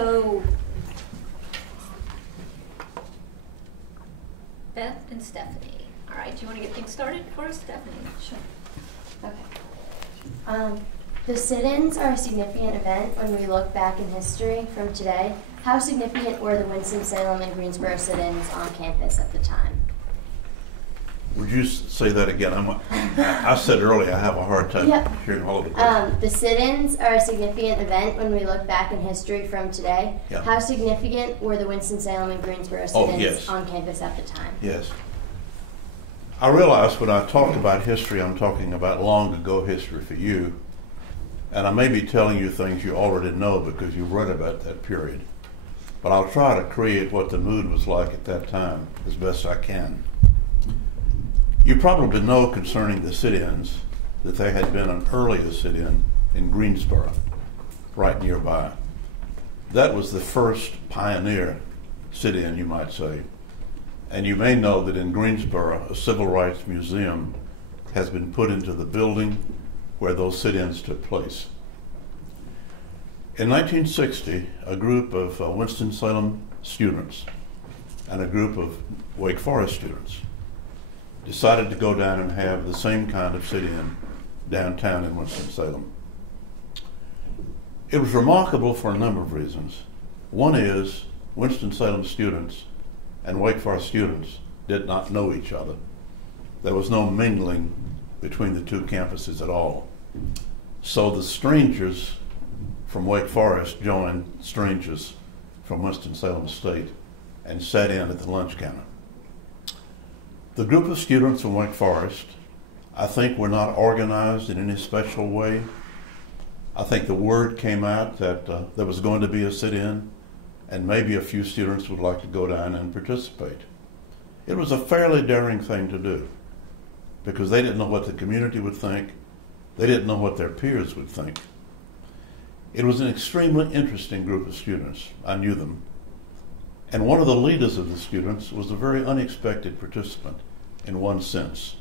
So, Beth and Stephanie. All right, do you want to get things started for us, Stephanie? Sure. Okay. The sit-ins are a significant event when we look back in history from today. How significant were the Winston-Salem and Greensboro sit-ins on campus at the time? Would you say that again? I said earlier I have a hard time hearing all of the questions. The sit-ins are a significant event when we look back in history from today. Yeah. How significant were the Winston-Salem and Greensboro sit-ins on campus at the time? Yes. I realize when I talk about history, I'm talking about long ago history for you. And I may be telling you things you already know because you've read about that period. But I'll try to create what the mood was like at that time as best I can. You probably know concerning the sit-ins that there had been an earlier sit-in in Greensboro, right nearby. That was the first pioneer sit-in, you might say. And you may know that in Greensboro, a civil rights museum has been put into the building where those sit-ins took place. In 1960, a group of Winston-Salem students and a group of Wake Forest students decided to go down and have the same kind of sit-in downtown in Winston-Salem. It was remarkable for a number of reasons. One is Winston-Salem students and Wake Forest students did not know each other. There was no mingling between the two campuses at all. So the strangers from Wake Forest joined strangers from Winston-Salem State and sat in at the lunch counter. The group of students from Wake Forest, I think, were not organized in any special way. I think the word came out that there was going to be a sit-in and maybe a few students would like to go down and participate. It was a fairly daring thing to do because they didn't know what the community would think. They didn't know what their peers would think. It was an extremely interesting group of students. I knew them. And one of the leaders of the students was a very unexpected participant in one sense.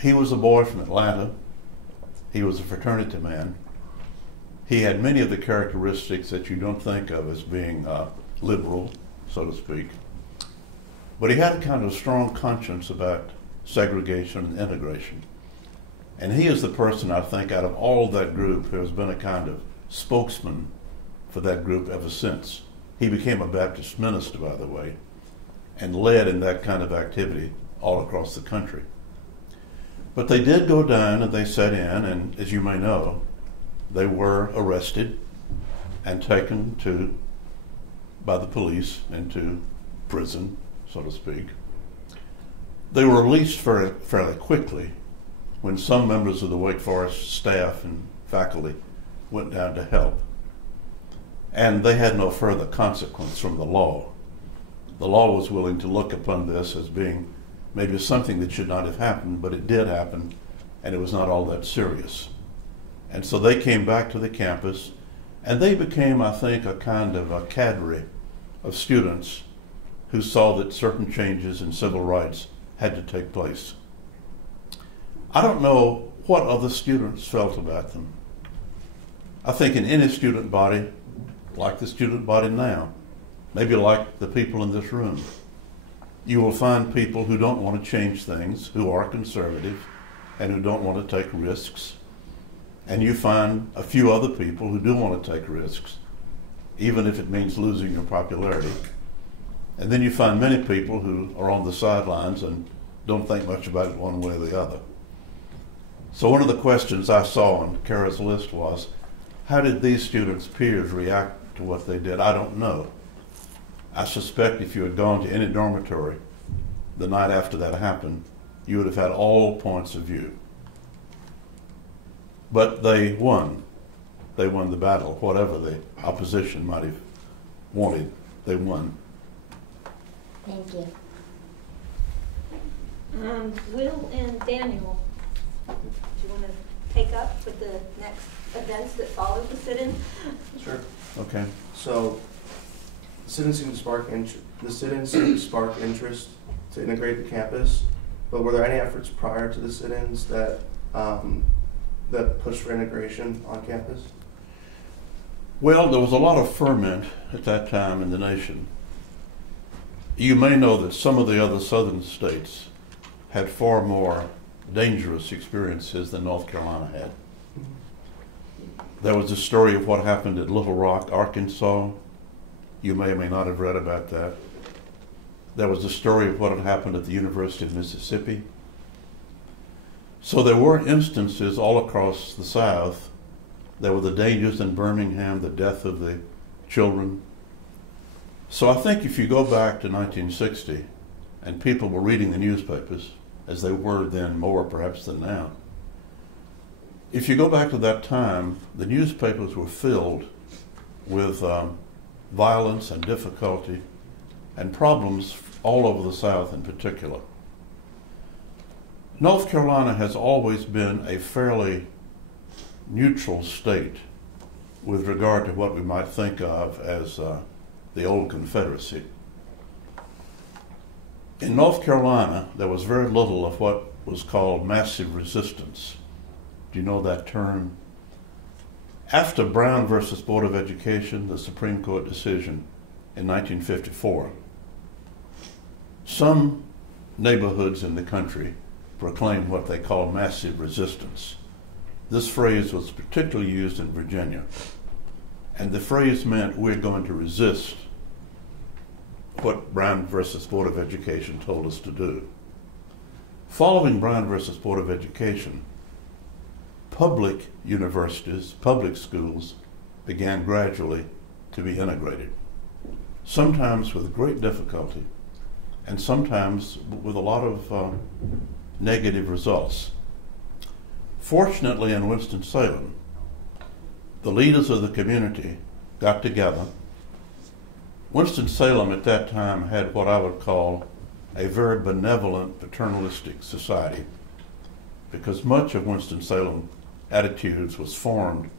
He was a boy from Atlanta. He was a fraternity man. He had many of the characteristics that you don't think of as being liberal, so to speak. But he had a kind of strong conscience about segregation and integration. And he is the person, I think, out of all that group who has been a kind of spokesman for that group ever since. He became a Baptist minister, by the way, and led in that kind of activity all across the country. But they did go down and they sat in, and as you may know, they were arrested and taken by the police into prison, so to speak. They were released fairly quickly when some members of the Wake Forest staff and faculty went down to help. And they had no further consequence from the law. The law was willing to look upon this as being maybe something that should not have happened, but it did happen, and it was not all that serious. And so they came back to the campus, and they became, I think, a kind of a cadre of students who saw that certain changes in civil rights had to take place. I don't know what other students felt about them. I think in any student body, like the student body now, maybe like the people in this room, you will find people who don't want to change things, who are conservative, and who don't want to take risks. And you find a few other people who do want to take risks, even if it means losing your popularity. And then you find many people who are on the sidelines and don't think much about it one way or the other. So one of the questions I saw on Kara's list was, how did these students' peers react to what they did? I don't know. I suspect if you had gone to any dormitory the night after that happened, you would have had all points of view. But they won. They won the battle. Whatever the opposition might have wanted, they won. Thank you. Will and Daniel, do you want to take up with the next events that followed the sit-in? Sure. Okay. So, the sit-ins seemed to spark interest to integrate the campus. But were there any efforts prior to the sit-ins that that pushed for integration on campus? Well, there was a lot of ferment at that time in the nation. You may know that some of the other southern states had far more dangerous experiences than North Carolina had. There was a story of what happened at Little Rock, Arkansas. You may or may not have read about that. There was a story of what had happened at the University of Mississippi. So there were instances all across the South. There were the dangers in Birmingham, the death of the children. So I think if you go back to 1960, and people were reading the newspapers, as they were then more perhaps than now, if you go back to that time, the newspapers were filled with violence and difficulty and problems all over the South in particular. North Carolina has always been a fairly neutral state with regard to what we might think of as the old Confederacy. In North Carolina, there was very little of what was called massive resistance. Do you know that term? After Brown versus Board of Education, the Supreme Court decision in 1954, some neighborhoods in the country proclaimed what they called massive resistance. This phrase was particularly used in Virginia, and the phrase meant we're going to resist what Brown versus Board of Education told us to do. Following Brown versus Board of Education, public universities, public schools began gradually to be integrated, sometimes with great difficulty and sometimes with a lot of negative results. Fortunately, in Winston-Salem, the leaders of the community got together. Winston-Salem at that time had what I would call a very benevolent, paternalistic society, because much of Winston-Salem attitudes was formed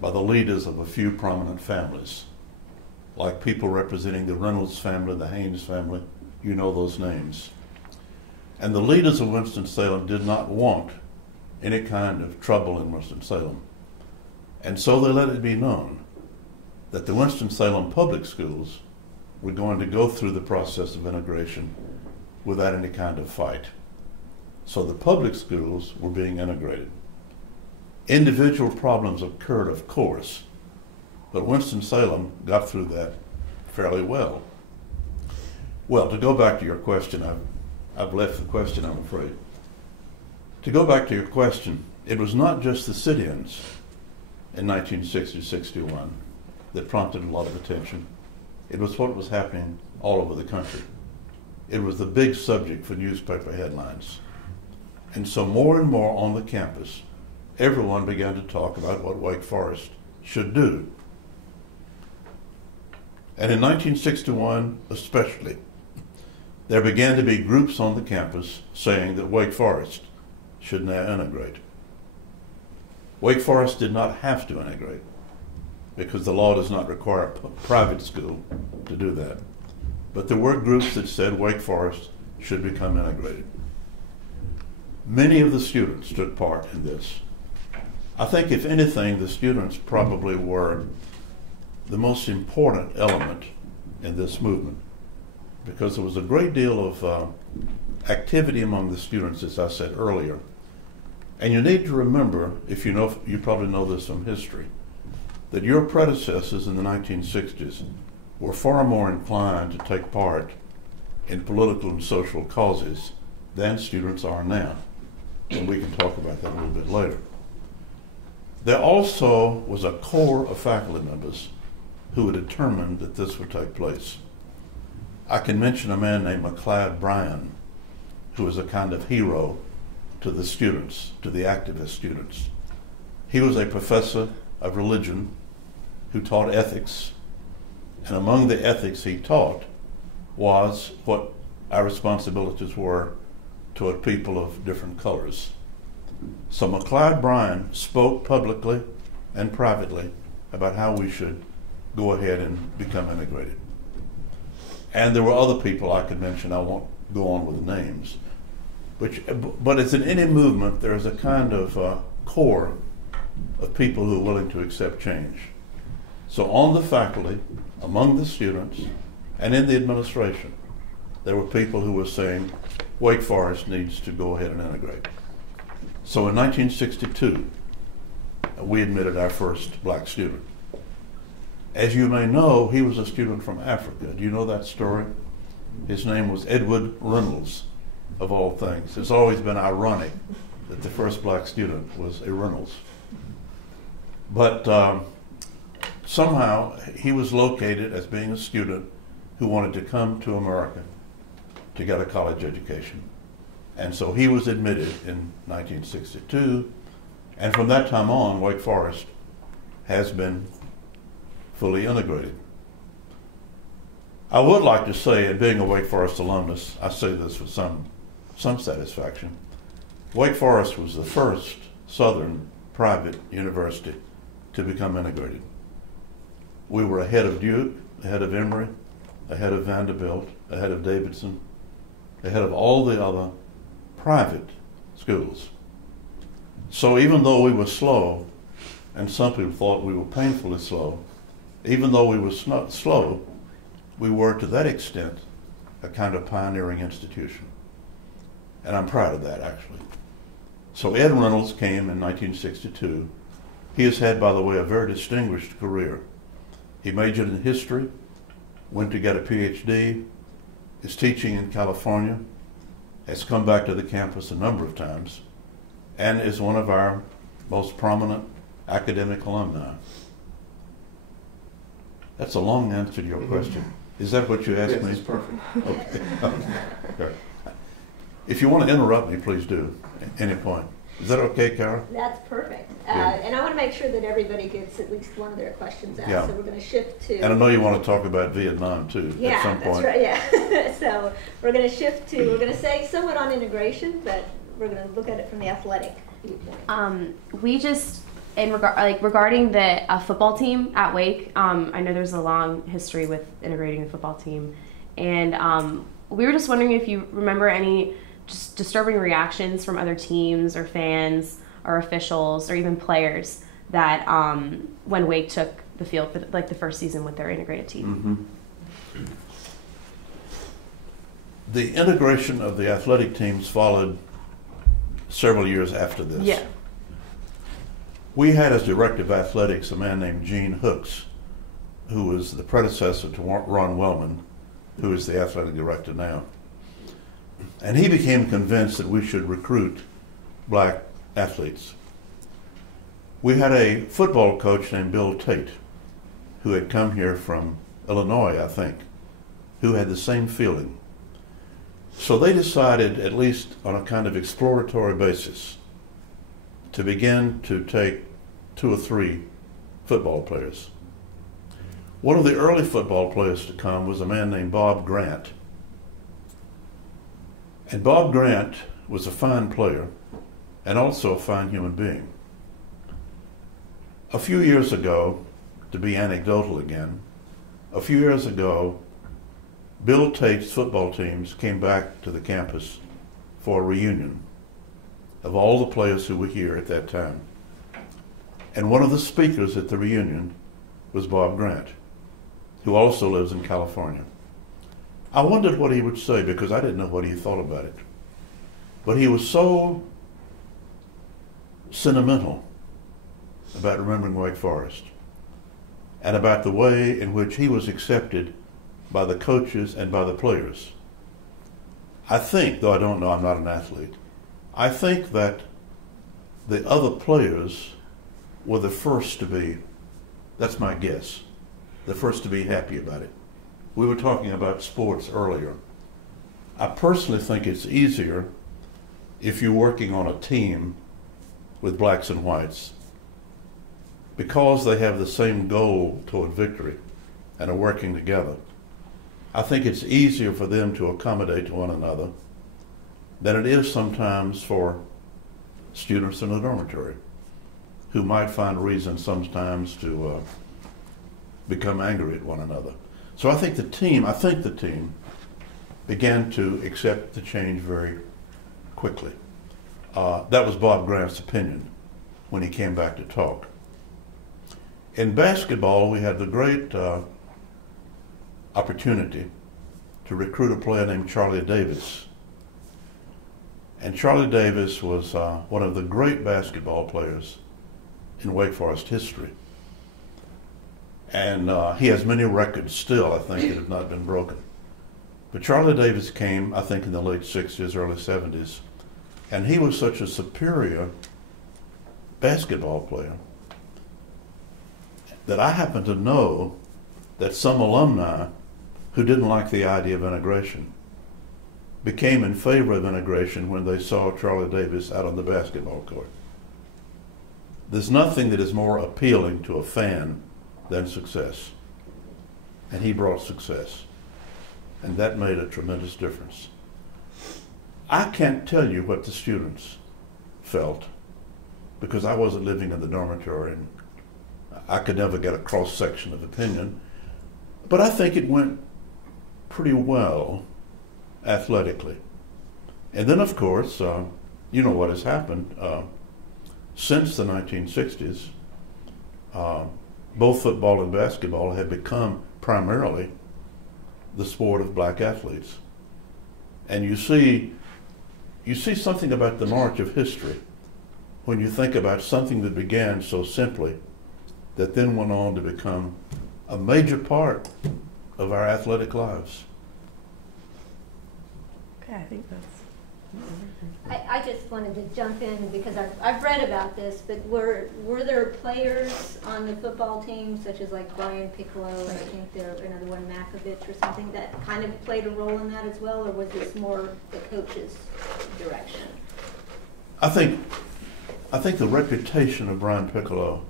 by the leaders of a few prominent families, like people representing the Reynolds family, the Haynes family. You know those names. And the leaders of Winston-Salem did not want any kind of trouble in Winston-Salem. And so they let it be known that the Winston-Salem public schools were going to go through the process of integration without any kind of fight. So the public schools were being integrated. Individual problems occurred, of course, but Winston-Salem got through that fairly well. Well, to go back to your question, I've left the question, I'm afraid. To go back to your question, it was not just the sit-ins in 1960-61 that prompted a lot of attention. It was what was happening all over the country. It was the big subject for newspaper headlines. And so more and more on the campus, everyone began to talk about what Wake Forest should do. And in 1961 especially, there began to be groups on the campus saying that Wake Forest should now integrate. Wake Forest did not have to integrate because the law does not require a private school to do that. But there were groups that said Wake Forest should become integrated. Many of the students took part in this. I think, if anything, the students probably were the most important element in this movement, because there was a great deal of activity among the students, as I said earlier. And you need to remember, if you know, you probably know this from history, that your predecessors in the 1960s were far more inclined to take part in political and social causes than students are now. And we can talk about that a little bit later. There also was a core of faculty members who were determined that this would take place. I can mention a man named McLeod Bryan, who was a kind of hero to the students, to the activist students. He was a professor of religion who taught ethics, and among the ethics he taught was what our responsibilities were toward people of different colors. So McLeod Bryan spoke publicly and privately about how we should go ahead and become integrated. And there were other people I could mention. I won't go on with the names. But as in any movement, there is a kind of core of people who are willing to accept change. So on the faculty, among the students, and in the administration, there were people who were saying Wake Forest needs to go ahead and integrate. So in 1962, we admitted our first black student. As you may know, he was a student from Africa. Do you know that story? His name was Edward Reynolds, of all things. It's always been ironic that the first black student was a Reynolds. But somehow he was located as being a student who wanted to come to America to get a college education. And so he was admitted in 1962, and from that time on, Wake Forest has been fully integrated. I would like to say, and being a Wake Forest alumnus, I say this with some satisfaction, Wake Forest was the first Southern private university to become integrated. We were ahead of Duke, ahead of Emory, ahead of Vanderbilt, ahead of Davidson, ahead of all the other private schools. So even though we were slow, and some people thought we were painfully slow, even though we were slow, we were to that extent a kind of pioneering institution. And I'm proud of that, actually. So Ed Reynolds came in 1962. He has had, by the way, a very distinguished career. He majored in history, went to get a PhD, is teaching in California, has come back to the campus a number of times, and is one of our most prominent academic alumni. That's a long answer to your question. Is that what you asked me? Yes, it's perfect. Okay. If you want to interrupt me, please do, at any point. Is that okay, Kara? That's perfect. Yeah. And I want to make sure that everybody gets at least one of their questions asked. Yeah. So we're going to shift to. And I know you want to talk about Vietnam too, Yeah, at some point. that's right. Yeah. So we're going to shift to. We're going to say somewhat on integration, but we're going to look at it from the athletic viewpoint. We just regarding the football team at Wake. I know there's a long history with integrating the football team, and we were just wondering if you remember any just disturbing reactions from other teams or fans or officials or even players that when Wake took the field for the first season with their integrated team. Mm-hmm. The integration of the athletic teams followed several years after this. Yeah. We had as director of athletics a man named Gene Hooks, who was the predecessor to Ron Wellman, who is the athletic director now. And he became convinced that we should recruit black athletes. We had a football coach named Bill Tate, who had come here from Illinois, I think, who had the same feeling. So they decided, at least on a kind of exploratory basis, to begin to take 2 or 3 football players. One of the early football players to come was a man named Bob Grant. And Bob Grant was a fine player and also a fine human being. A few years ago, to be anecdotal again, a few years ago, Bill Tate's football teams came back to the campus for a reunion of all the players who were here at that time. And one of the speakers at the reunion was Bob Grant, who also lives in California. I wondered what he would say because I didn't know what he thought about it. But he was so sentimental about remembering Wake Forest and about the way in which he was accepted by the coaches and by the players. I think, though I don't know, I'm not an athlete, I think that the other players were the first to be, that's my guess, the first to be happy about it. We were talking about sports earlier. I personally think it's easier if you're working on a team with blacks and whites because they have the same goal toward victory and are working together. I think it's easier for them to accommodate one another than it is sometimes for students in a dormitory who might find reason sometimes to become angry at one another. So I think the team began to accept the change very quickly. That was Bob Grant's opinion when he came back to talk. In basketball, we had the great opportunity to recruit a player named Charlie Davis. And Charlie Davis was one of the great basketball players in Wake Forest history. And he has many records still, I think, that have not been broken. But Charlie Davis came, I think, in the late 60s, early 70s, and he was such a superior basketball player that I happen to know that some alumni who didn't like the idea of integration became in favor of integration when they saw Charlie Davis out on the basketball court. There's nothing that is more appealing to a fan than success. And he brought success. And that made a tremendous difference. I can't tell you what the students felt because I wasn't living in the dormitory and I could never get a cross-section of opinion. But I think it went pretty well athletically. And then, of course, you know what has happened. Since the 1960s, both football and basketball have become primarily the sport of black athletes. And you see something about the march of history when you think about something that began so simply that then went on to become a major part of our athletic lives. Okay, I think that's. I just wanted to jump in because I've read about this, but were there players on the football team such as like Brian Piccolo, and I think there another one, Makovich or something, that kind of played a role in that as well, or was this more the coach's direction? I think the reputation of Brian Piccolo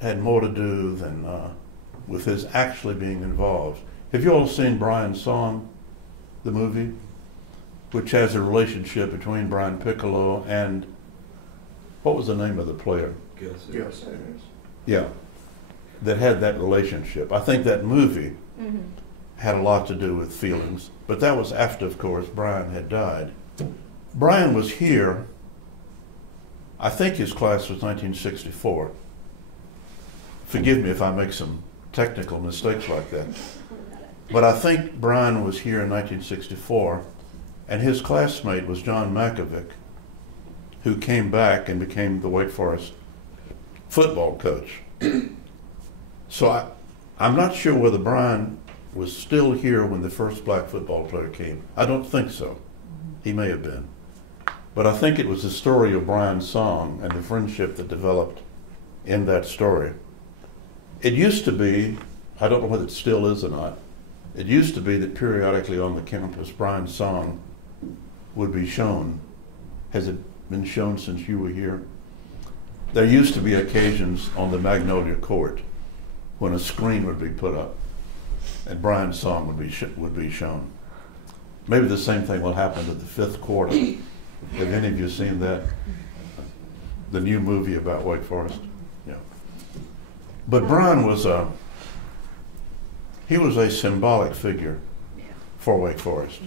had more to do than with his actually being involved. Have you all seen Brian's Song, the movie, which has a relationship between Brian Piccolo and, what was the name of the player? Yes. Yeah, that had that relationship. I think that movie had a lot to do with feelings, but that was after, of course, Brian had died. Brian was here, I think his class was 1964. Forgive me if I make some technical mistakes like that. But I think Brian was here in 1964, and his classmate was John Makovic, who came back and became the Wake Forest football coach. So I'm not sure whether Brian was still here when the first black football player came. I don't think so. He may have been. But I think it was the story of Brian's Song and the friendship that developed in that story. It used to be, I don't know whether it still is or not, it used to be that periodically on the campus, Brian's Song would be shown. Has it been shown since you were here? There used to be occasions on the Magnolia Court when a screen would be put up and Brian's Song would be shown. Maybe the same thing will happen to the fifth quarter. Have any of you seen that? The new movie about Wake Forest? Yeah. But Brian was a symbolic figure for Wake Forest.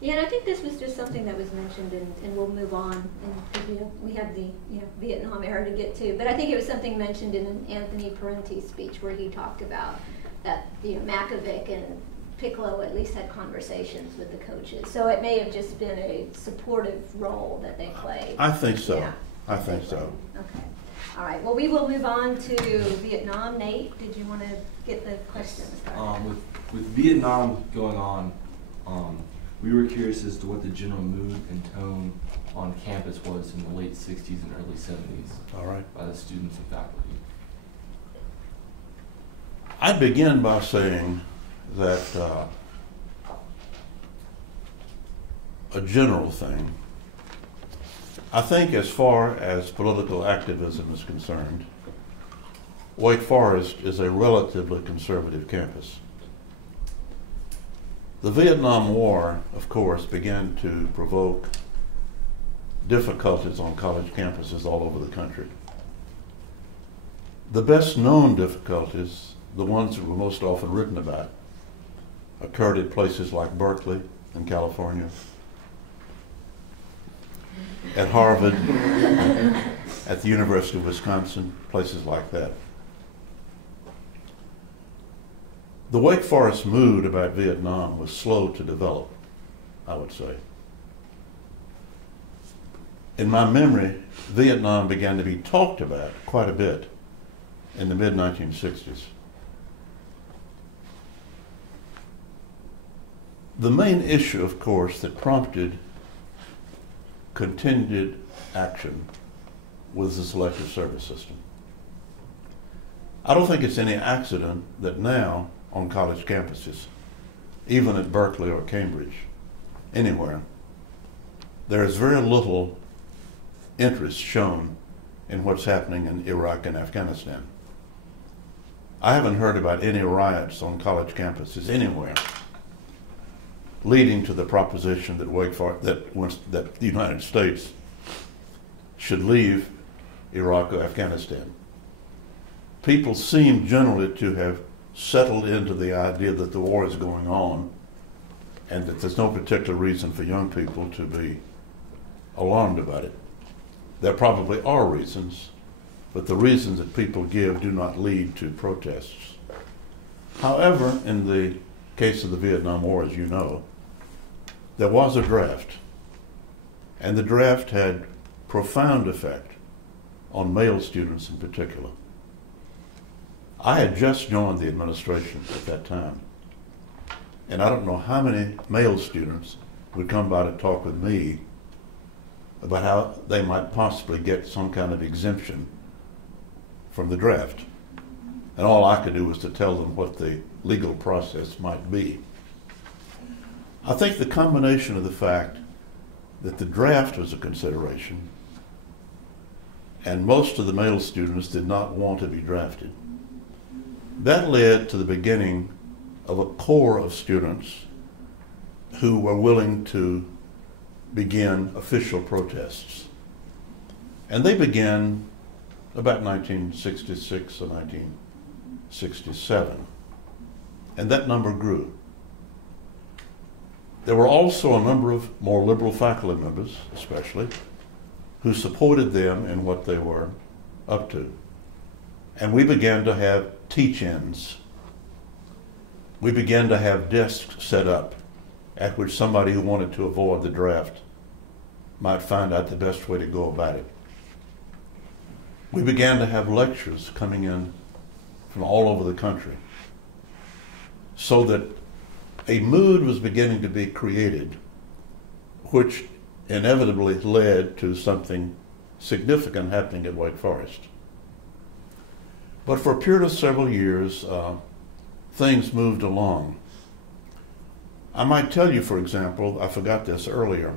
Yeah, and I think this was just something that was mentioned, and we'll move on, and we have the Vietnam era to get to. But I think it was something mentioned in an Anthony Parenti's speech where he talked about that Makovic and Piccolo at least had conversations with the coaches. So it may have just been a supportive role that they played. I think so. Yeah. I think so. Okay. All right. Well, we will move on to Vietnam. Nate, did you want to get the question started? With Vietnam going on, we were curious as to what the general mood and tone on campus was in the late 60s and early 70s. All right. By the students and faculty. I'd begin by saying that a general thing, I think as far as political activism is concerned, Wake Forest is a relatively conservative campus. The Vietnam War, of course, began to provoke difficulties on college campuses all over the country. The best known difficulties, the ones that were most often written about, occurred at places like Berkeley in California, at Harvard, at the University of Wisconsin, places like that. The Wake Forest mood about Vietnam was slow to develop, I would say. In my memory, Vietnam began to be talked about quite a bit in the mid-1960s. The main issue, of course, that prompted continued action was the selective service system. I don't think it's any accident that now on college campuses, even at Berkeley or Cambridge, anywhere, there is very little interest shown in what's happening in Iraq and Afghanistan. I haven't heard about any riots on college campuses anywhere leading to the proposition that that the United States should leave Iraq or Afghanistan. People seem generally to have settled into the idea that the war is going on and that there's no particular reason for young people to be alarmed about it. There probably are reasons, but the reasons that people give do not lead to protests. However, in the case of the Vietnam War, as you know, there was a draft, and the draft had profound effect on male students in particular. I had just joined the administration at that time, and I don't know how many male students would come by to talk with me about how they might possibly get some kind of exemption from the draft. And all I could do was to tell them what the legal process might be. I think the combination of the fact that the draft was a consideration and most of the male students did not want to be drafted, that led to the beginning of a core of students who were willing to begin official protests. And they began about 1966 or 1967, and that number grew. There were also a number of more liberal faculty members, especially, who supported them in what they were up to. And we began to have teach-ins. We began to have desks set up at which somebody who wanted to avoid the draft might find out the best way to go about it. We began to have lectures coming in from all over the country, so that a mood was beginning to be created which inevitably led to something significant happening at Wake Forest. But for a period of several years, things moved along. I might tell you, for example, I forgot this earlier,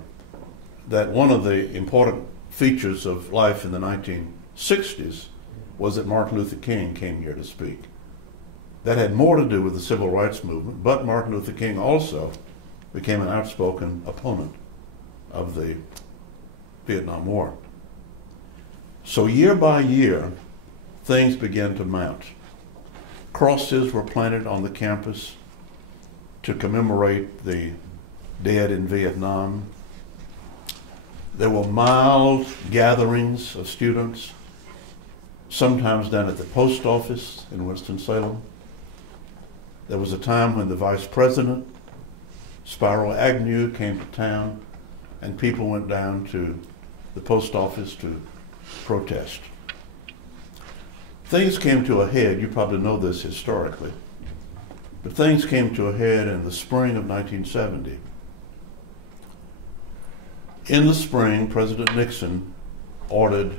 that one of the important features of life in the 1960s was that Martin Luther King came here to speak. That had more to do with the civil rights movement, but Martin Luther King also became an outspoken opponent of the Vietnam War. So year by year, things began to mount. Crosses were planted on the campus to commemorate the dead in Vietnam. There were mild gatherings of students, sometimes down at the post office in Winston-Salem. There was a time when the vice president, Spiro Agnew, came to town, and people went down to the post office to protest. Things came to a head, you probably know this historically, but things came to a head in the spring of 1970. In the spring, President Nixon ordered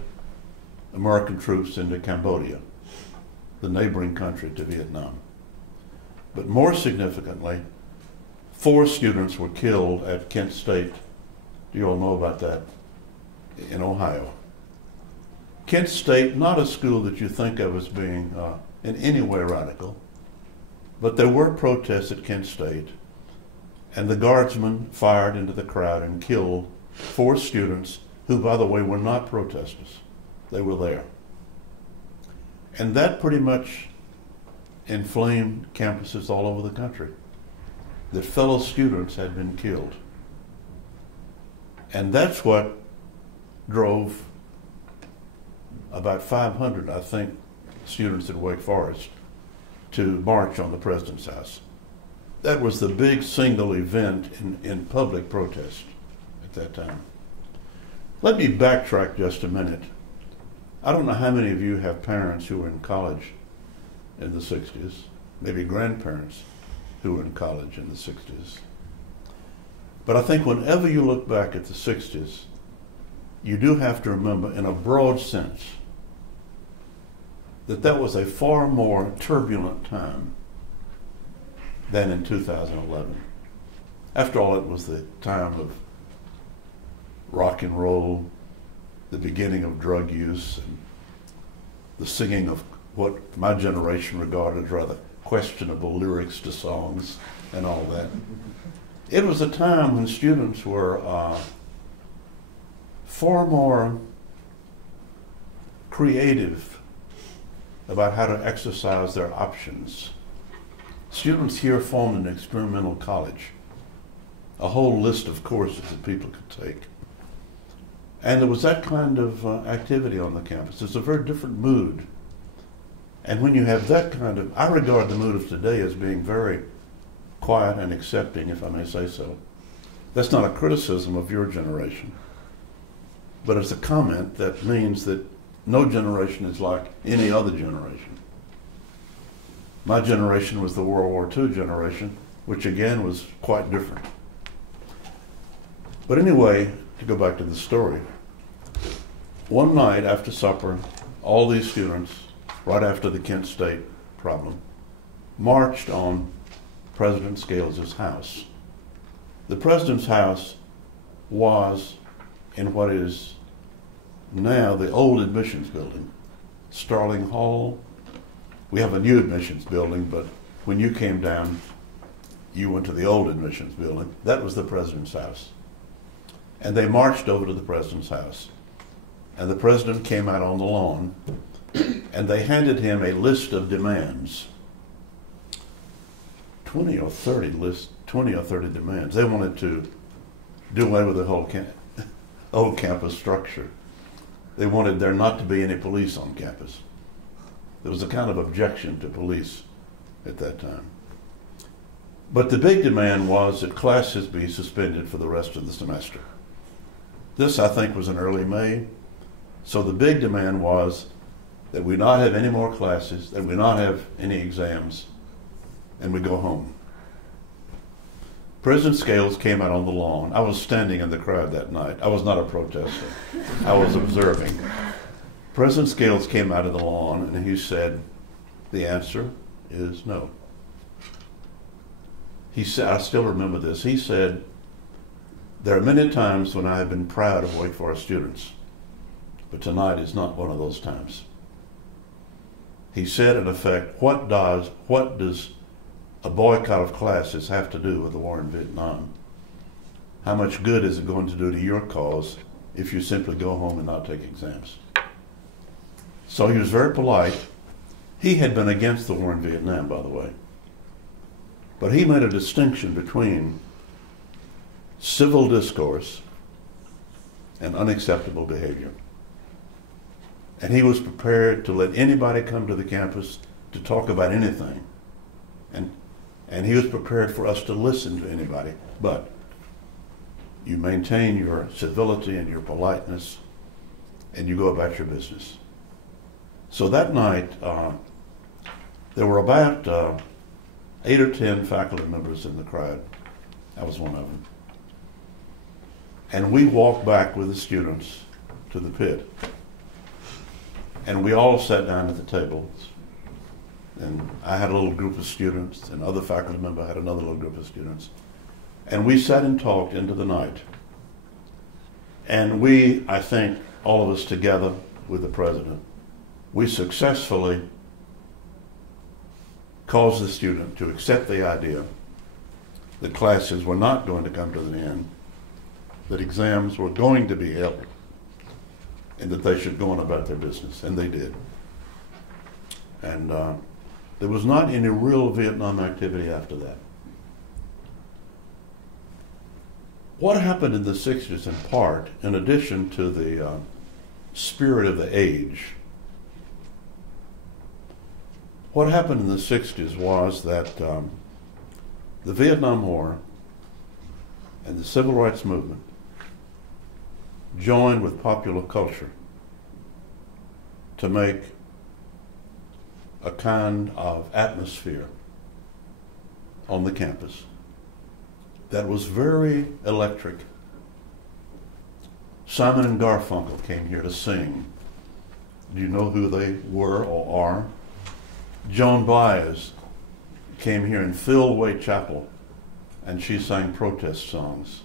American troops into Cambodia, the neighboring country to Vietnam. But more significantly, 4 students were killed at Kent State. Do you all know about that? In Ohio. Kent State, not a school that you think of as being in any way radical, but there were protests at Kent State, and the guardsmen fired into the crowd and killed 4 students who, by the way, were not protesters. They were there. And that pretty much inflamed campuses all over the country, that fellow students had been killed. And that's what drove about 500, I think, students at Wake Forest to march on the President's house. That was the big single event in public protest at that time. Let me backtrack just a minute. I don't know how many of you have parents who were in college in the 60s, maybe grandparents who were in college in the 60s. But I think whenever you look back at the 60s, you do have to remember in a broad sense that that was a far more turbulent time than in 2011. After all, it was the time of rock and roll, the beginning of drug use, and the singing of what my generation regarded as rather questionable lyrics to songs and all that. It was a time when students were far more creative about how to exercise their options. Students here formed an experimental college, a whole list of courses that people could take. And there was that kind of activity on the campus. It's a very different mood. And when you have that kind of, I regard the mood of today as being very quiet and accepting, if I may say so. That's not a criticism of your generation, but it's a comment that means that no generation is like any other generation. My generation was the World War II generation, which again was quite different. But anyway, to go back to the story, one night after supper, all these students, right after the Kent State problem, marched on President Scales' house. The president's house was in what is now the old admissions building, Starling Hall. We have a new admissions building, but when you came down, you went to the old admissions building. That was the president's house. And they marched over to the president's house. And the president came out on the lawn, and they handed him a list of demands. 20 or 30 demands. They wanted to do away with the whole old campus structure. They wanted there not to be any police on campus. There was a kind of objection to police at that time. But the big demand was that classes be suspended for the rest of the semester. This, I think, was in early May. So the big demand was that we not have any more classes, that we not have any exams, and we go home. President Scales came out on the lawn. I was standing in the crowd that night. I was not a protester. I was observing. President Scales came out of the lawn and he said, the answer is no. He said, I still remember this, he said, there are many times when I have been proud of Wake Forest students, but tonight is not one of those times. He said, in effect, what does a boycott of classes have to do with the war in Vietnam? How much good is it going to do to your cause if you simply go home and not take exams? So he was very polite. He had been against the war in Vietnam, by the way. But he made a distinction between civil discourse and unacceptable behavior. And he was prepared to let anybody come to the campus to talk about anything. And he was prepared for us to listen to anybody. But you maintain your civility and your politeness, and you go about your business. So that night, there were about 8 or 10 faculty members in the crowd. I was one of them. And we walked back with the students to the pit. And we all sat down at the tables. And I had a little group of students, and other faculty member had another little group of students. And we sat and talked into the night. And we, I think, all of us together with the president, we successfully caused the student to accept the idea that classes were not going to come to the end, that exams were going to be held, and that they should go on about their business, and they did. And there was not any real Vietnam activity after that. What happened in the 60s, in part, in addition to the spirit of the age, What happened in the 60s was that the Vietnam War and the Civil Rights Movement joined with popular culture to make a kind of atmosphere on the campus that was very electric. Simon and Garfunkel came here to sing. Do you know who they were or are? Joan Baez came here and filled Wade Chapel, and she sang protest songs.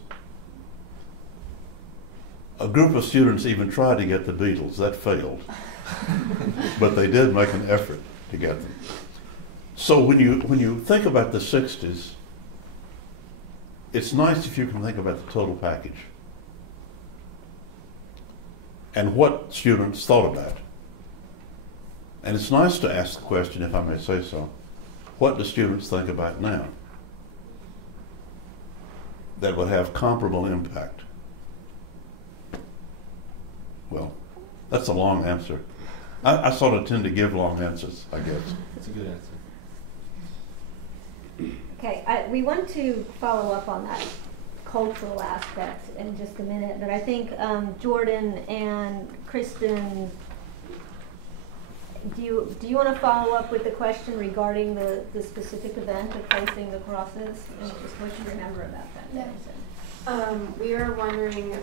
A group of students even tried to get the Beatles. That failed. But they did make an effort to get them. So when you think about the 60s, it's nice if you can think about the total package and what students thought about. And it's nice to ask the question, if I may say so, what do students think about now that would have comparable impact? Well, that's a long answer. I sort of tend to give long answers, I guess. That's a good answer. Okay, we want to follow up on that cultural aspect in just a minute, but I think Jordan and Kristen, do you want to follow up with the question regarding the specific event of placing the crosses and just what you remember about that? Yeah. We were wondering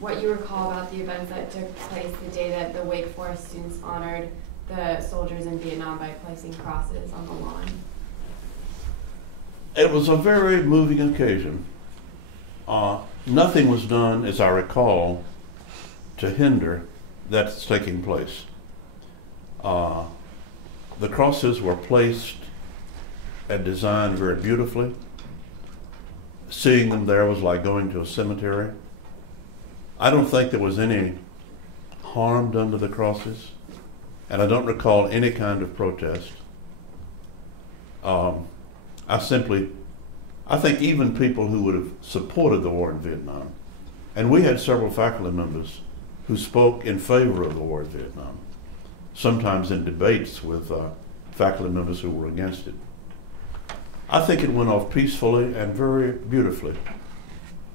what you recall about the events that took place the day that the Wake Forest students honored the soldiers in Vietnam by placing crosses on the lawn. It was a very moving occasion. Nothing was done, as I recall, to hinder that's taking place. The crosses were placed and designed very beautifully. Seeing them there was like going to a cemetery. I don't think there was any harm done to the crosses, and I don't recall any kind of protest. I think even people who would have supported the war in Vietnam, and we had several faculty members who spoke in favor of the war in Vietnam, sometimes in debates with faculty members who were against it. I think it went off peacefully and very beautifully,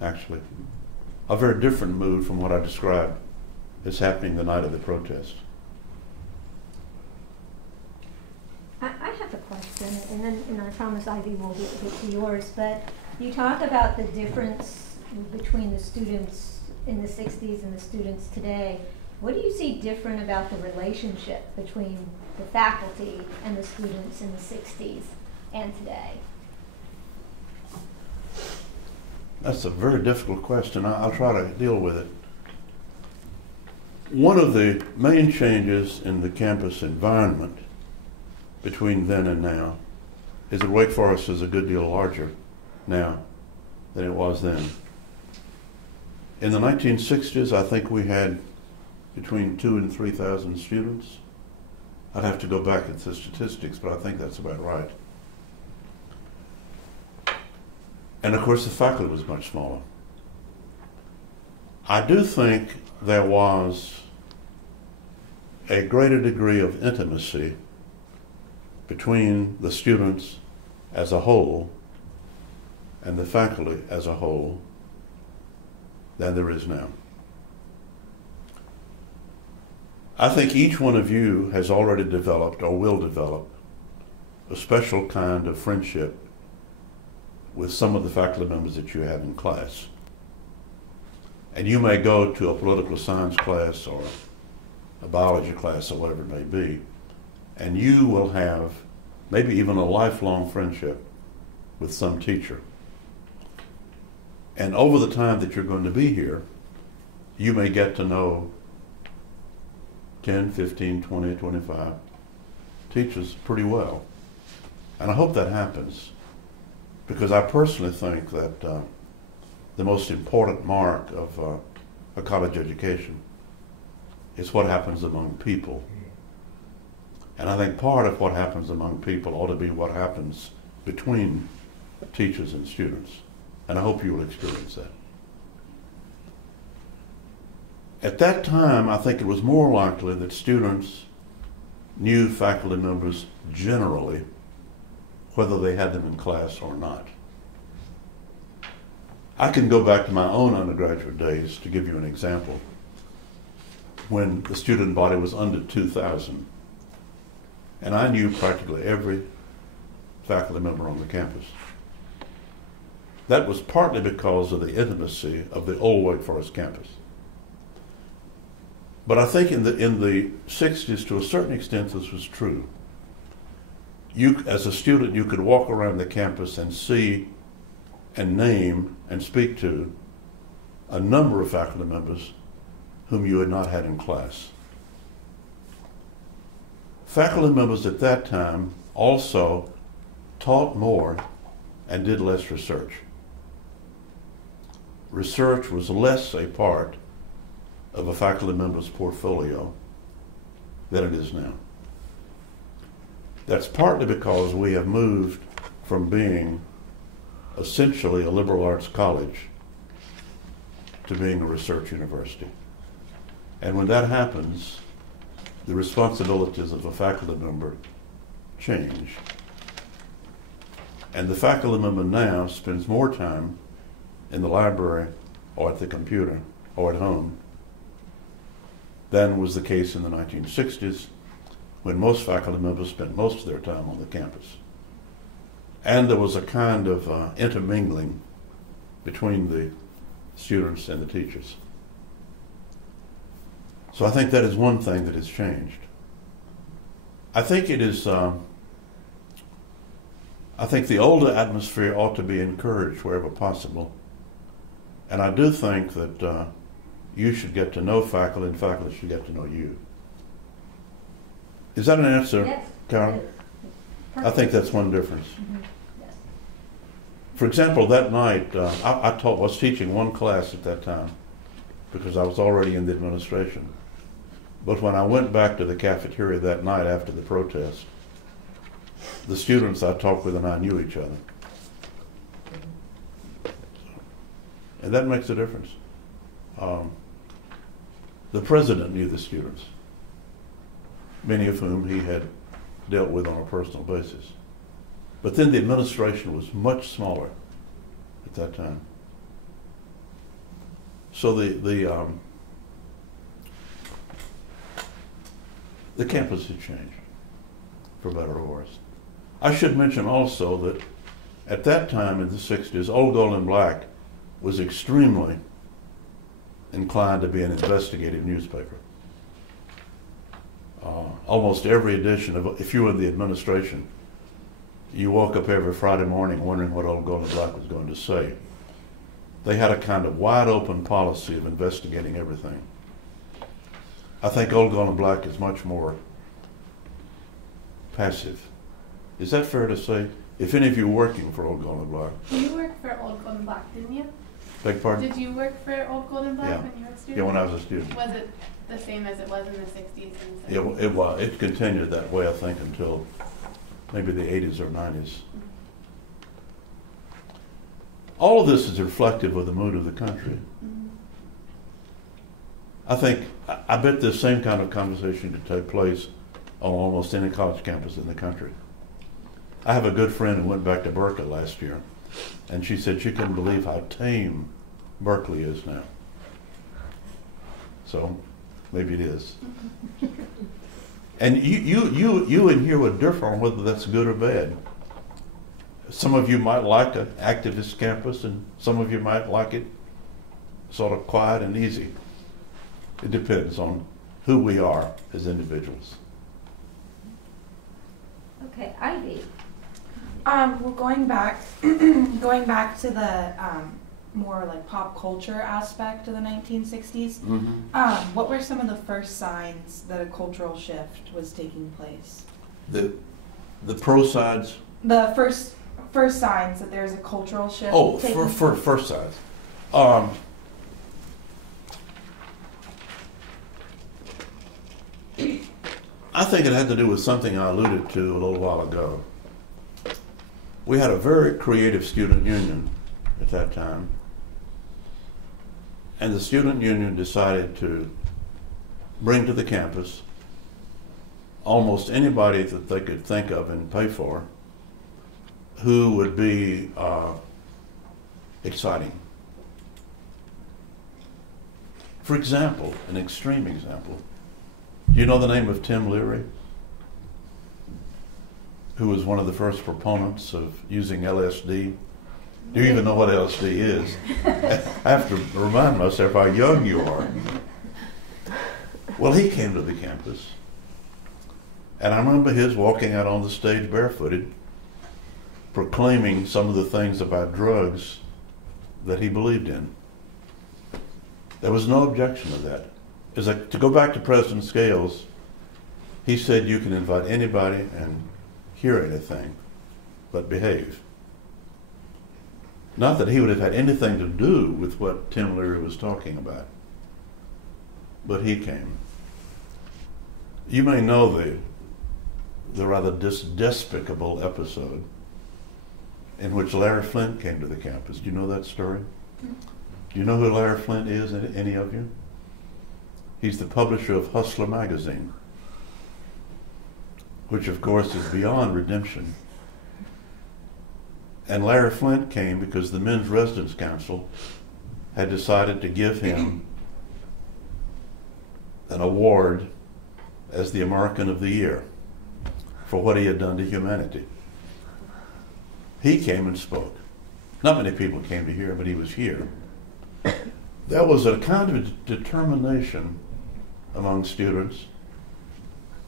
actually. A very different mood from what I described as happening the night of the protest. I have a question, and then I promise Ivy will get to yours, but you talk about the difference between the students in the 60s and the students today. What do you see different about the relationship between the faculty and the students in the 60s and today? That's a very difficult question. I'll try to deal with it. One of the main changes in the campus environment between then and now is that Wake Forest is a good deal larger now than it was then. In the 1960s, I think we had between 2,000 and 3,000 students. I'd have to go back at the statistics, but I think that's about right. And of course, the faculty was much smaller. I do think there was a greater degree of intimacy between the students as a whole and the faculty as a whole than there is now. I think each one of you has already developed or will develop a special kind of friendship with some of the faculty members that you have in class. And you may go to a political science class or a biology class or whatever it may be, and you will have maybe even a lifelong friendship with some teacher. And over the time that you're going to be here, you may get to know 10, 15, 20, 25 teachers pretty well. And I hope that happens, because I personally think that the most important mark of a college education is what happens among people. And I think part of what happens among people ought to be what happens between teachers and students. And I hope you will experience that. At that time, I think it was more likely that students knew faculty members generally, whether they had them in class or not. I can go back to my own undergraduate days to give you an example. When the student body was under 2,000, and I knew practically every faculty member on the campus. That was partly because of the intimacy of the old Wake Forest campus. But I think in the 60s, to a certain extent, this was true. You, as a student, you could walk around the campus and see and name and speak to a number of faculty members whom you had not had in class. Faculty members at that time also taught more and did less research. Research was less a part of a faculty member's portfolio than it is now. That's partly because we have moved from being essentially a liberal arts college to being a research university. And when that happens, the responsibilities of a faculty member change. And the faculty member now spends more time in the library or at the computer or at home than was the case in the 1960s, when most faculty members spent most of their time on the campus. And there was a kind of intermingling between the students and the teachers. So I think that is one thing that has changed. I think it is, I think the older atmosphere ought to be encouraged wherever possible. And I do think that you should get to know faculty and faculty should get to know you. Is that an answer, Yes. Karen? I think that's one difference. Mm-hmm. Yes. For example, that night, I was teaching one class at that time because I was already in the administration. But when I went back to the cafeteria that night after the protest, the students I talked with and I knew each other. And that makes a difference. The president knew the students, many of whom he had dealt with on a personal basis. But then the administration was much smaller at that time. So the campus had changed, for better or worse. I should mention also that at that time in the 60s, Old Gold and Black was extremely inclined to be an investigative newspaper. Almost every edition of, if you were in the administration, you woke up every Friday morning wondering what Old Gold and Black was going to say. They had a kind of wide open policy of investigating everything. I think Old Gold and Black is much more passive. Is that fair to say? If any of you are working for Old Gold and Black. You worked for Old Gold and Black, didn't you? Beg pardon? Did you work for Old Gold and Black Yeah. when you were a student? Yeah, when I was a student. Was it the same as it was in the 60s and 70s? Yeah, it was. It continued that way, I think, until maybe the 80s or 90s. All of this is reflective of the mood of the country. I bet this same kind of conversation could take place on almost any college campus in the country. I have a good friend who went back to Berkeley last year, and she said she couldn't believe how tame Berkeley is now. So maybe it is. And you in here would differ on whether that's good or bad. Some of you might like an activist campus, and some of you might like it sort of quiet and easy. It depends on who we are as individuals. Okay, Ivy. Well, going back to the more like pop culture aspect of the 1960s, what were some of the first signs that a cultural shift was taking place? The pro sides. The first signs that there's a cultural shift. Oh, taking for first sides. I think it had to do with something I alluded to a little while ago. We had a very creative student union at that time, and the student union decided to bring to the campus almost anybody that they could think of and pay for who would be exciting. For example, an extreme example, do you know the name of Tim Leary, who was one of the first proponents of using LSD? Do you even know what LSD is? I have to remind myself how young you are. Well, he came to the campus, and I remember his walking out on the stage barefooted, proclaiming some of the things about drugs that he believed in. There was no objection to that. Is that to go back to President Scales, he said you can invite anybody and hear anything, but behave. Not that he would have had anything to do with what Tim Leary was talking about, but he came. You may know the rather despicable episode in which Larry Flint came to the campus. Do you know that story? Do you know who Larry Flint is, any of you? He's the publisher of Hustler magazine, which of course is beyond redemption. And Larry Flint came because the Men's Residence Council had decided to give him an award as the American of the Year for what he had done to humanity. He came and spoke. Not many people came to hear, but he was here. There was a kind of determination among students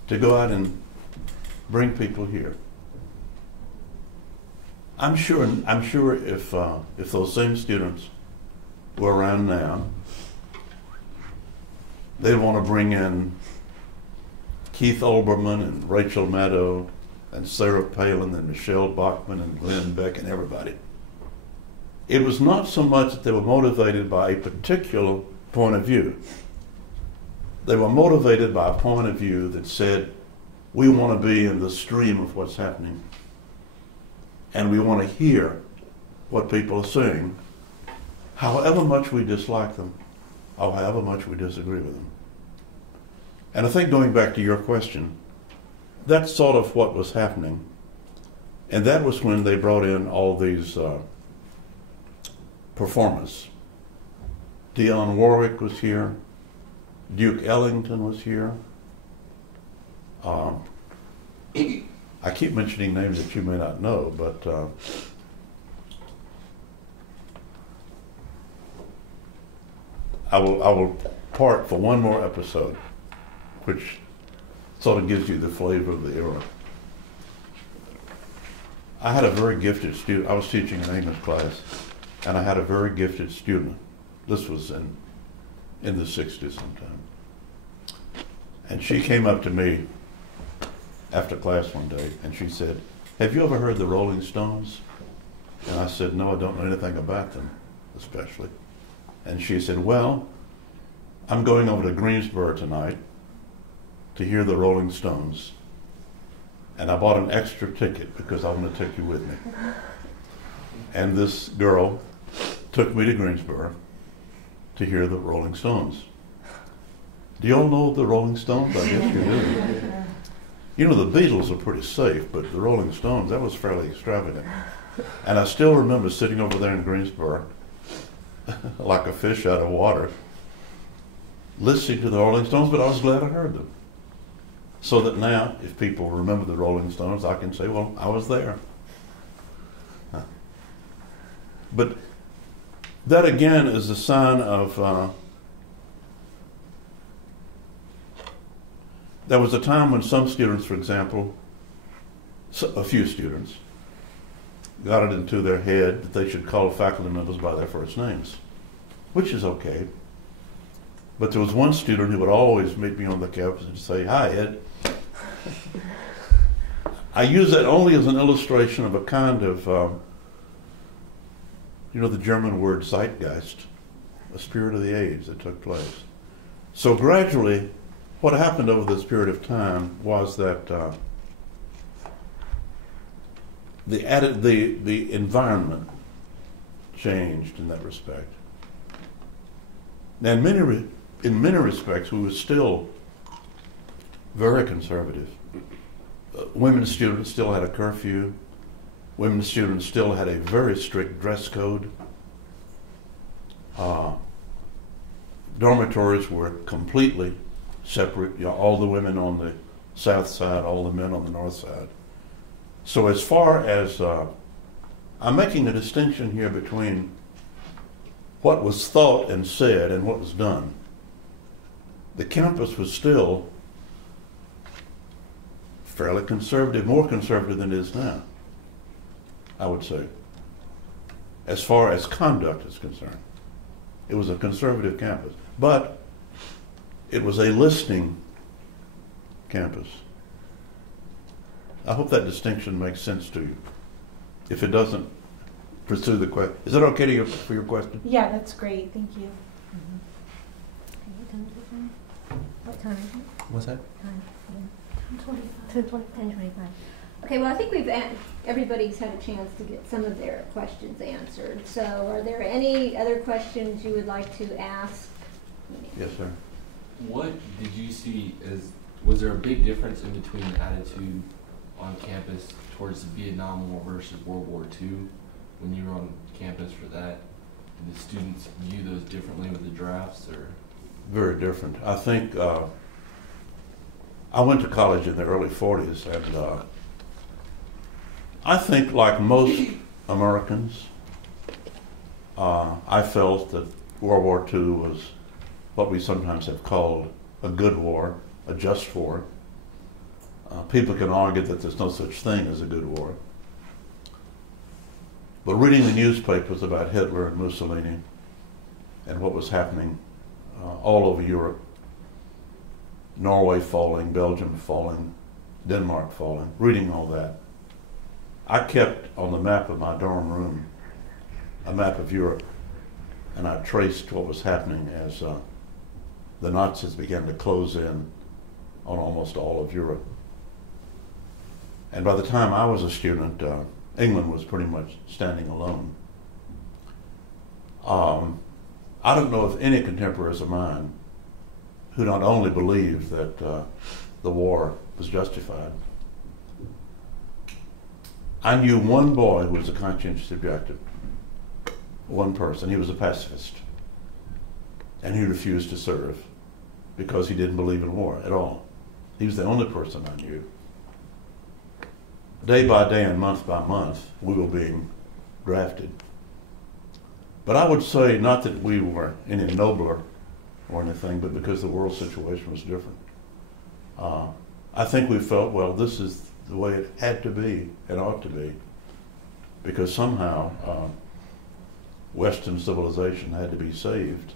to go out and bring people here. I'm sure if those same students were around now, they'd want to bring in Keith Olbermann and Rachel Maddow and Sarah Palin and Michelle Bachmann and Glenn Beck and everybody. It was not so much that they were motivated by a particular point of view. They were motivated by a point of view that said, we want to be in the stream of what's happening, and we want to hear what people are saying, however much we dislike them, or however much we disagree with them. And I think, going back to your question, that's sort of what was happening. And that was when they brought in all these performers. Dionne Warwick was here. Duke Ellington was here. I keep mentioning names that you may not know, but I will part for one more episode, which sort of gives you the flavor of the era. I had a very gifted student. I was teaching an English class, and I had a very gifted student. This was in the 60s sometime. And she came up to me after class one day, and she said, have you ever heard the Rolling Stones? And I said, no, I don't know anything about them, especially. And she said, well, I'm going over to Greensboro tonight to hear the Rolling Stones, and I bought an extra ticket because I want to take you with me. And this girl took me to Greensboro to hear the Rolling Stones. Do you all know the Rolling Stones? I guess you do. You know, the Beatles are pretty safe, but the Rolling Stones, that was fairly extravagant. And I still remember sitting over there in Greensboro, like a fish out of water, listening to the Rolling Stones, but I was glad I heard them. So that now, if people remember the Rolling Stones, I can say, well, I was there. But that again is a sign of, there was a time when some students, for example, a few students, got it into their head that they should call faculty members by their first names, which is okay. But there was one student who would always meet me on the campus and say, hi, Ed. I use that only as an illustration of a kind of, you know, the German word Zeitgeist, a spirit of the age that took place. So gradually, what happened over this period of time was that the environment changed in that respect. And in many respects, we were still very conservative. women students still had a curfew. Women students still had a very strict dress code. Dormitories were completely separate. You know, all the women on the south side, all the men on the north side. So as far as, I'm making a distinction here between what was thought and said and what was done. The campus was still fairly conservative, more conservative than it is now, I would say, as far as conduct is concerned. It was a conservative campus, but it was a listening campus. I hope that distinction makes sense to you. If it doesn't, pursue the question. Is that okay for your question? Yeah, that's great. Thank you. What time is it? What's that? Time. 10:25. Okay, well, I think everybody's had a chance to get some of their questions answered. So are there any other questions you would like to ask? Yes, sir. What did you see was there a big difference in between the attitude on campus towards the Vietnam War versus World War II when you were on campus for that? Did the students view those differently with the drafts, or? Very different. I think I went to college in the early 40s, and I think like most Americans, I felt that World War II was what we sometimes have called a good war, a just war. People can argue that there's no such thing as a good war. But reading the newspapers about Hitler and Mussolini and what was happening all over Europe, Norway falling, Belgium falling, Denmark falling, reading all that, I kept on the map of my dorm room a map of Europe, and I traced what was happening as the Nazis began to close in on almost all of Europe. And by the time I was a student, England was pretty much standing alone. I don't know of any contemporaries of mine who not only believed that the war was justified. I knew one boy who was a conscientious objector, one person. He was a pacifist, and he refused to serve because he didn't believe in war at all. He was the only person I knew. Day by day and month by month, we were being drafted. But I would say not that we were any nobler or anything, but because the world situation was different. I think we felt, well, this is the way it had to be, it ought to be, because somehow Western civilization had to be saved,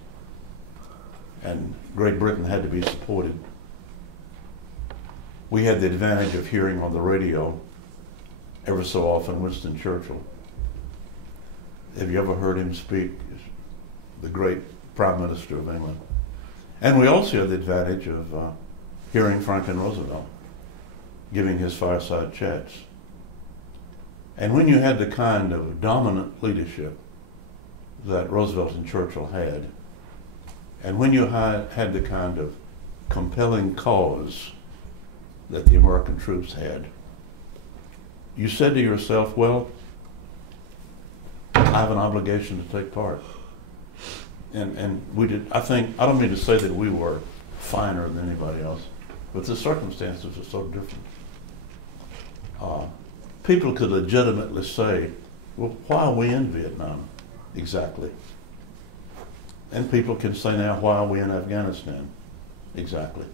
and Great Britain had to be supported. We had the advantage of hearing on the radio ever so often Winston Churchill. Have you ever heard him speak? The great Prime Minister of England. And we also had the advantage of hearing Franklin Roosevelt giving his fireside chats. And when you had the kind of dominant leadership that Roosevelt and Churchill had, and when you had the kind of compelling cause that the American troops had, you said to yourself, well, I have an obligation to take part. And we did. I don't mean to say that we were finer than anybody else, but the circumstances are so different. People could legitimately say, well, why are we in Vietnam exactly? And people can say now, why are we in Afghanistan exactly?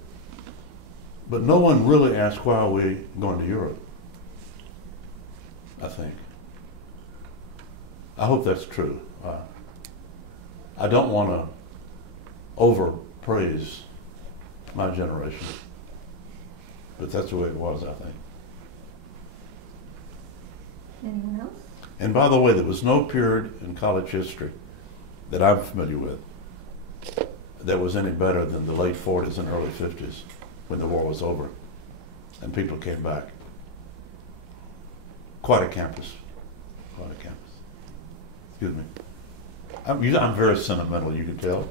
But no one really asked, why are we going to Europe, I think. I hope that's true. I don't want to overpraise my generation, but that's the way it was, I think. Anyone else? And by the way, there was no period in college history that I'm familiar with that was any better than the late 40s and early 50s when the war was over and people came back. Quite a campus. Quite a campus. Excuse me. I'm very sentimental, you can tell.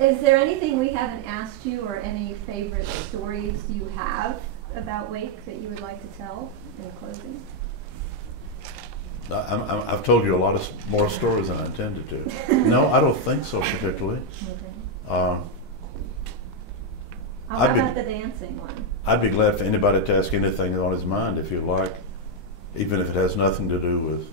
Is there anything we haven't asked you, or any favorite stories you have about Wake that you would like to tell in closing? I've told you a lot of more stories than I intended to. No, I don't think so particularly. How I'd be- about the dancing one? I'd be glad for anybody to ask anything on his mind if you like, even if it has nothing to do with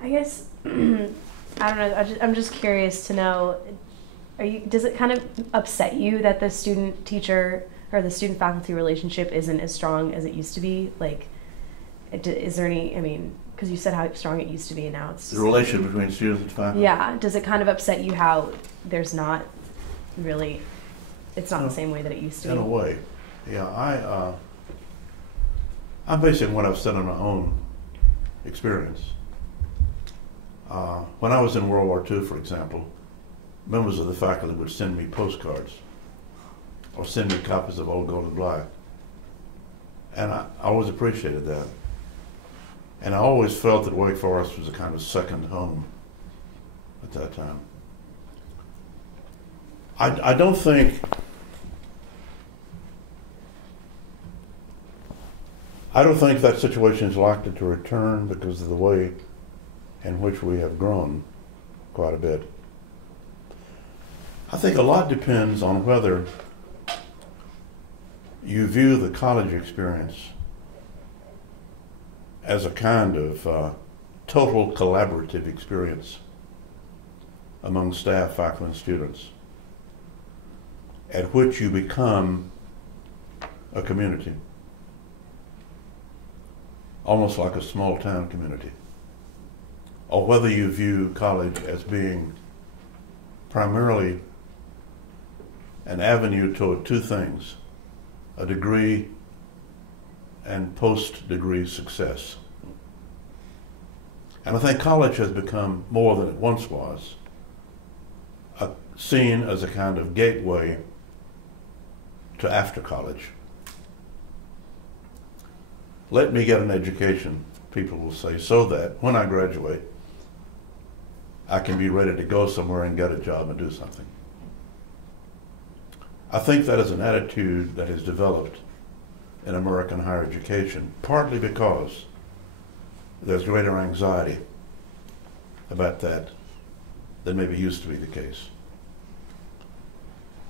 I guess I don't know. I'm just curious to know. Does it kind of upset you that the student teacher or the student faculty relationship isn't as strong as it used to be? Like, is there any? I mean, because you said how strong it used to be, and now it's the relationship between students and faculty. Yeah. Does it kind of upset you how there's not really? It's not the same way that it used to be. In a way, yeah. I'm basing what I've said on my own experience. When I was in World War II, for example, members of the faculty would send me postcards or send me copies of Old Gold and Black. And I always appreciated that. And I always felt that Wake Forest was a kind of second home at that time. I don't think that situation is likely to return because of the way in which we have grown quite a bit. I think a lot depends on whether you view the college experience as a kind of total collaborative experience among staff, faculty, and students, at which you become a community, almost like a small town community, or whether you view college as being primarily an avenue toward two things: a degree and post-degree success. And I think college has become, more than it once was, seen as a kind of gateway to after college. Let me get an education, people will say, so that when I graduate, I can be ready to go somewhere and get a job and do something. I think that is an attitude that has developed in American higher education, partly because there's greater anxiety about that than maybe used to be the case.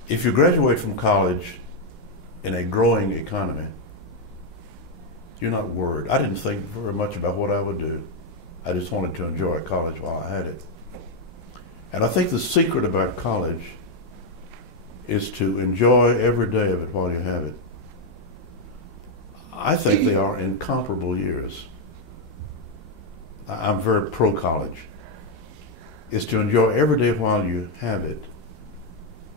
If you graduate from college in a growing economy, you're not worried. I didn't think very much about what I would do. I just wanted to enjoy college while I had it. And I think the secret about college is to enjoy every day of it while you have it. I think they are incomparable years. I'm very pro-college. Is to enjoy every day while you have it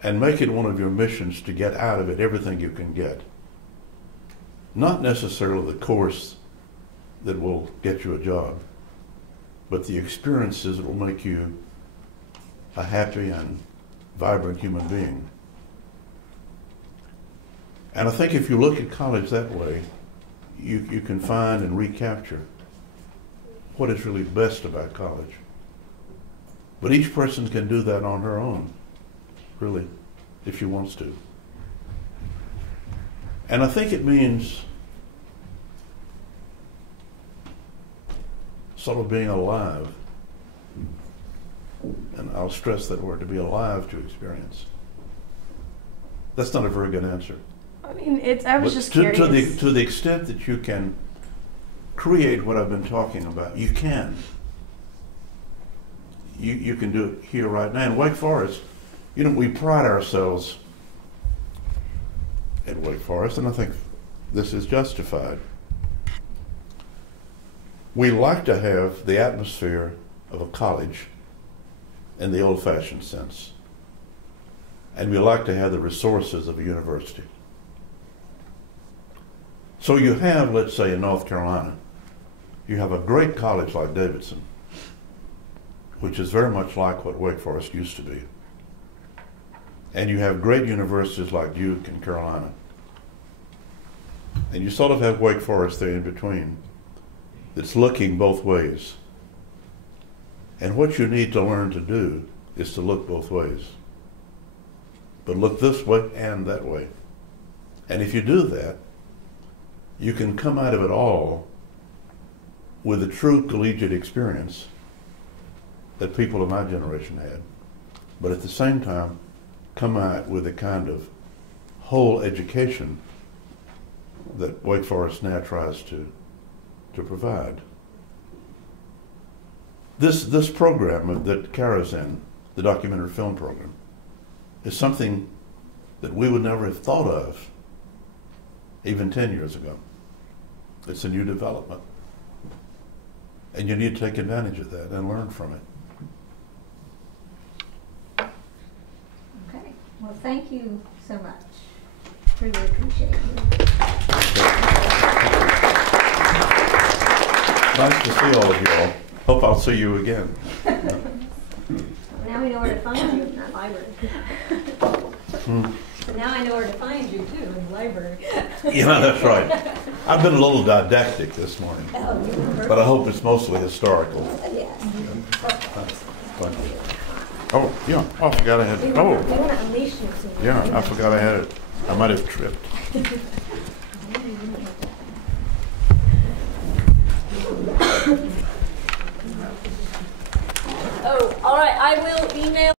and make it one of your missions to get out of it everything you can get. Not necessarily the course that will get you a job, but the experiences that will make you a happy and vibrant human being. And I think if you look at college that way, you can find and recapture what is really best about college. But each person can do that on her own, really, if she wants to. And I think it means sort of being alive. And I'll stress that word, to be alive to experience. That's not a very good answer. I mean, I was just curious. To the extent that you can create what I've been talking about, you can. You can do it here right now. In Wake Forest, we pride ourselves at Wake Forest, and I think this is justified. We like to have the atmosphere of a college in the old-fashioned sense, and we like to have the resources of a university. So you have, let's say in North Carolina, you have a great college like Davidson, which is very much like what Wake Forest used to be. And you have great universities like Duke and Carolina. And you sort of have Wake Forest there in between that's looking both ways. And what you need to learn to do is to look both ways. But look this way and that way. And if you do that, you can come out of it all with a true collegiate experience that people of my generation had. But at the same time, come out with a kind of whole education that Wake Forest now tries to provide. This program that Kara's in, the documentary film program, is something that we would never have thought of even 10 years ago. It's a new development. And you need to take advantage of that and learn from it. Okay. Well, thank you so much. Really appreciate you. Nice to see all of you all. Hope I'll see you again. Now we know where to find you in that library. So now I know where to find you too, in the library. Yeah, that's right. I've been a little didactic this morning, Oh, you remember? but I hope it's mostly historical. Yes. Fun. Oh, yeah, I forgot I had, We oh, want to unleash you. So yeah, I forgot I had it. I might have tripped. Oh, all right. I will email.